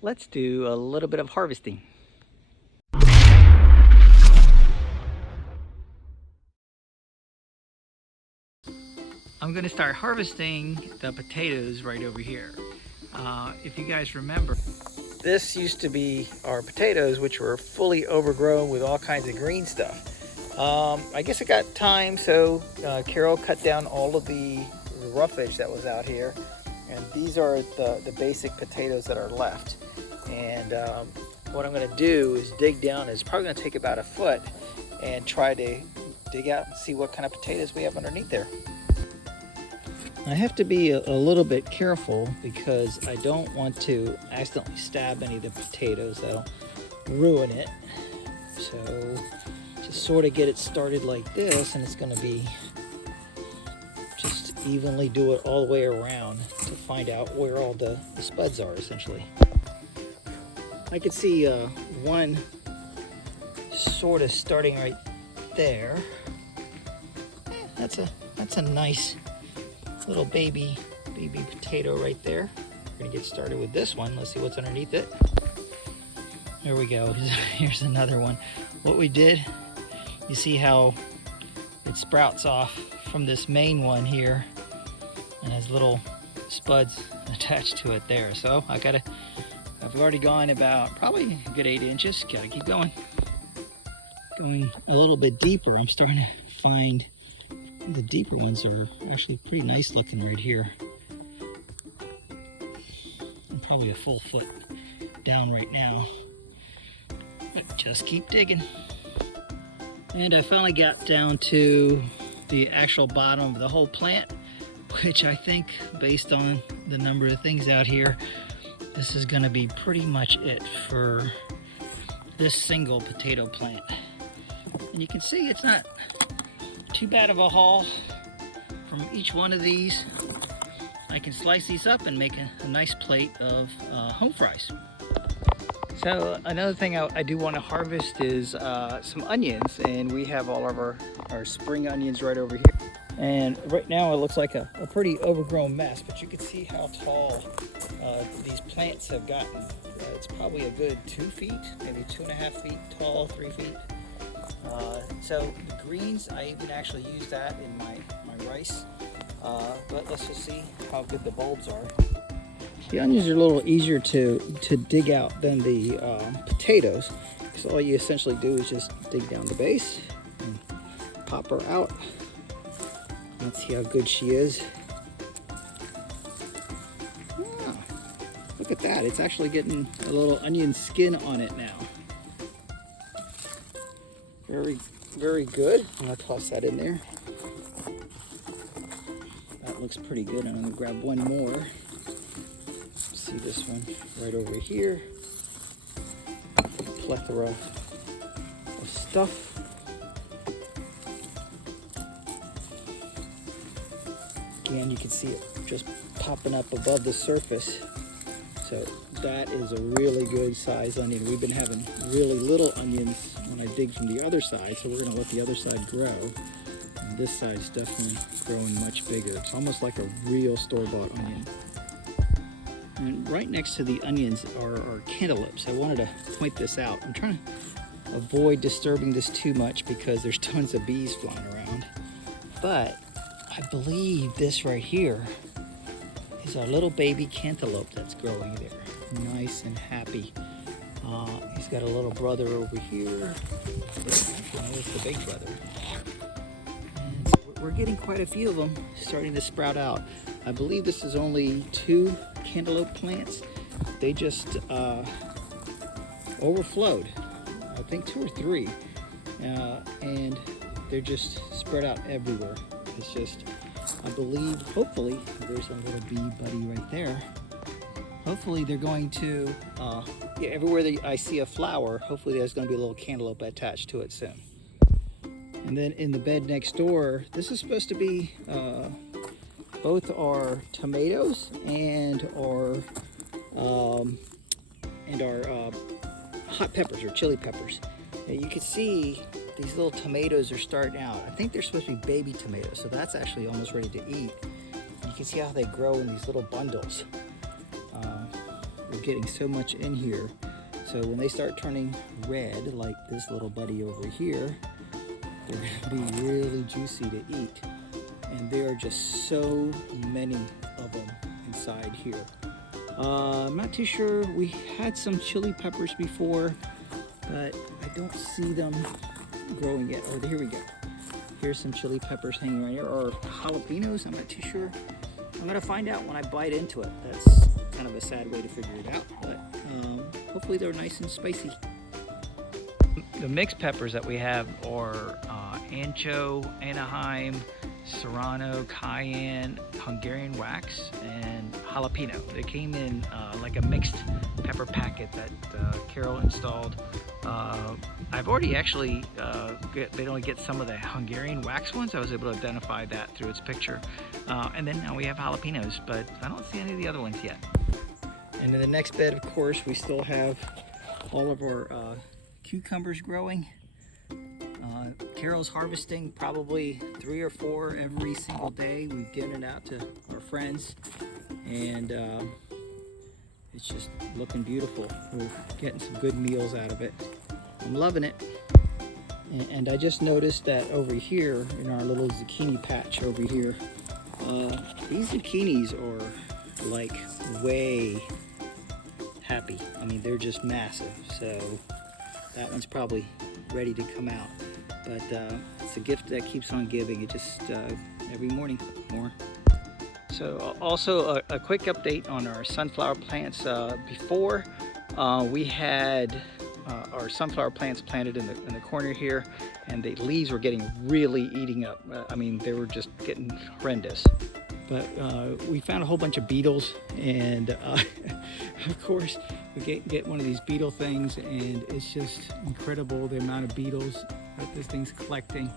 let's do a little bit of harvesting. I'm going to start harvesting the potatoes right over here. If you guys remember, this used to be our potatoes, which were fully overgrown with all kinds of green stuff. I guess it got time, so Carol cut down all of the roughage that was out here, and these are the basic potatoes that are left. And what I'm going to do is dig down. It's probably going to take about a foot, and try to dig out and see what kind of potatoes we have underneath there. I have to be a little bit careful because I don't want to accidentally stab any of the potatoes. That'll ruin it. So just sort of get it started like this, and it's going to be just evenly do it all the way around to find out where all the spuds are, essentially. I can see one sort of starting right there. That's a nice little baby potato right there. We're gonna get started with this one. Let's see what's underneath it. There we go. Here's another one. What we did, you see how it sprouts off from this main one here and has little spuds attached to it there. So I've already gone about probably a good 8 inches. Gotta keep going. Going a little bit deeper, I'm starting to find the deeper ones are actually pretty nice looking right here. I'm probably a full foot down right now. But just keep digging. And I finally got down to the actual bottom of the whole plant, which I think, based on the number of things out here, this is going to be pretty much it for this single potato plant. And you can see it's not too bad of a haul from each one of these. I can slice these up and make a nice plate of home fries. So another thing I do want to harvest is some onions, and we have all of our spring onions right over here. And right now it looks like a pretty overgrown mess, but you can see how tall these plants have gotten. It's probably a good 2 feet, maybe 2.5 feet tall, 3 feet. So the greens, I even actually use that in my rice, but let's just see how good the bulbs are. The onions are a little easier to dig out than the potatoes, because all you essentially do is just dig down the base and pop her out. Let's see how good she is. Ah, look at that, it's actually getting a little onion skin on it now. Very good. I'm gonna toss that in there. That looks pretty good. I'm gonna grab one more. See this one right over here. Plethora of stuff. Again, you can see it just popping up above the surface. So that is a really good size onion. We've been having really little onions when I dig from the other side, so we're gonna let the other side grow. And this side's definitely growing much bigger. It's almost like a real store-bought onion. And right next to the onions are cantaloupes. I wanted to point this out. I'm trying to avoid disturbing this too much because there's tons of bees flying around. But I believe this right here is our little baby cantaloupe that's growing there. Nice and happy. He's got a little brother over here. There's the big brother. And we're getting quite a few of them starting to sprout out. I believe this is only 2 cantaloupe plants. They just overflowed. I think 2 or 3. And they're just spread out everywhere. It's just, I believe, hopefully, there's a little bee buddy right there. Hopefully they're going to, yeah, everywhere that I see a flower, hopefully there's going to be a little cantaloupe attached to it soon. And then in the bed next door, this is supposed to be both our tomatoes and our hot peppers or chili peppers. Now you can see these little tomatoes are starting out. I think they're supposed to be baby tomatoes, so that's actually almost ready to eat. You can see how they grow in these little bundles. We're getting so much in here. So when they start turning red, like this little buddy over here, they're gonna be really juicy to eat. And there are just so many of them inside here. I'm not too sure. We had some chili peppers before, but I don't see them growing yet. Oh, here we go. Here's some chili peppers hanging right here, or jalapenos, I'm not too sure. I'm gonna find out when I bite into it. That's kind of a sad way to figure it out, but hopefully they're nice and spicy. The mixed peppers that we have are ancho, Anaheim, Serrano, Cayenne, Hungarian wax, and jalapeno. They came in like a mixed pepper packet that Carol installed. I've already actually been able to get some of the Hungarian wax ones. I was able to identify that through its picture. And then now we have jalapenos, but I don't see any of the other ones yet. And in the next bed, of course, we still have all of our cucumbers growing. Carol's harvesting probably 3 or 4 every single day. We've given it out to our friends, and it's just looking beautiful. We're getting some good meals out of it. I'm loving it. And I just noticed that over here in our little zucchini patch over here, these zucchinis are like way happy. I mean, they're just massive. So that one's probably ready to come out. But it's a gift that keeps on giving. It just every morning more. So also a quick update on our sunflower plants. Before we had our sunflower plants planted in the corner here, and the leaves were getting really eating up. I mean, they were just getting horrendous. But we found a whole bunch of beetles, and of course we get one of these beetle things, and it's just incredible the amount of beetles that this thing's collecting.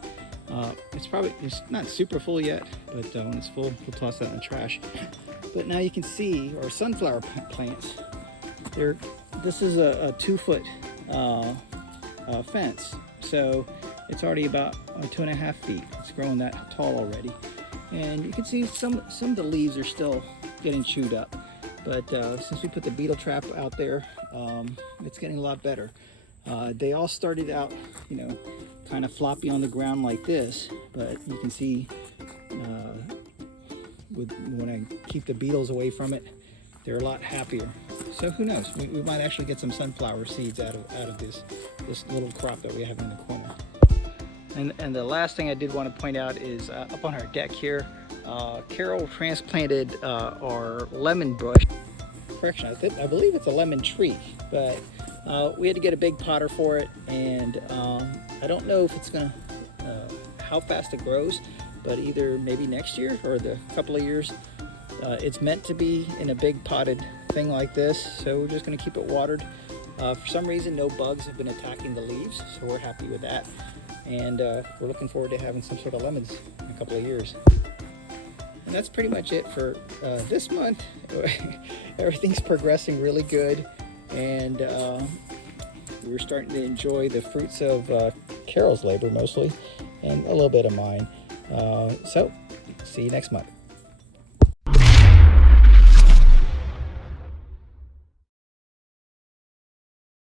It's not super full yet, but when it's full, we'll toss that in the trash. But now you can see our sunflower plants. This is a 2-foot fence, so it's already about 2.5 feet. It's growing that tall already, and you can see some of the leaves are still getting chewed up. But since we put the beetle trap out there, it's getting a lot better. They all started out, you know, kind of floppy on the ground like this, but you can see when I keep the beetles away from it, they're a lot happier. So who knows? We might actually get some sunflower seeds out of this little crop that we have in the corner. And the last thing I did want to point out is up on our deck here, Carol transplanted our lemon bush. Correction, I believe it's a lemon tree, but we had to get a big potter for it, and I don't know if it's gonna how fast it grows, but either maybe next year or the couple of years. It's meant to be in a big potted thing like this, so we're just gonna keep it watered. For some reason, no bugs have been attacking the leaves, so we're happy with that. And we're looking forward to having some sort of lemons in a couple of years. And that's pretty much it for this month. Everything's progressing really good, and we're starting to enjoy the fruits of Carol's labor mostly, and a little bit of mine. So, see you next month.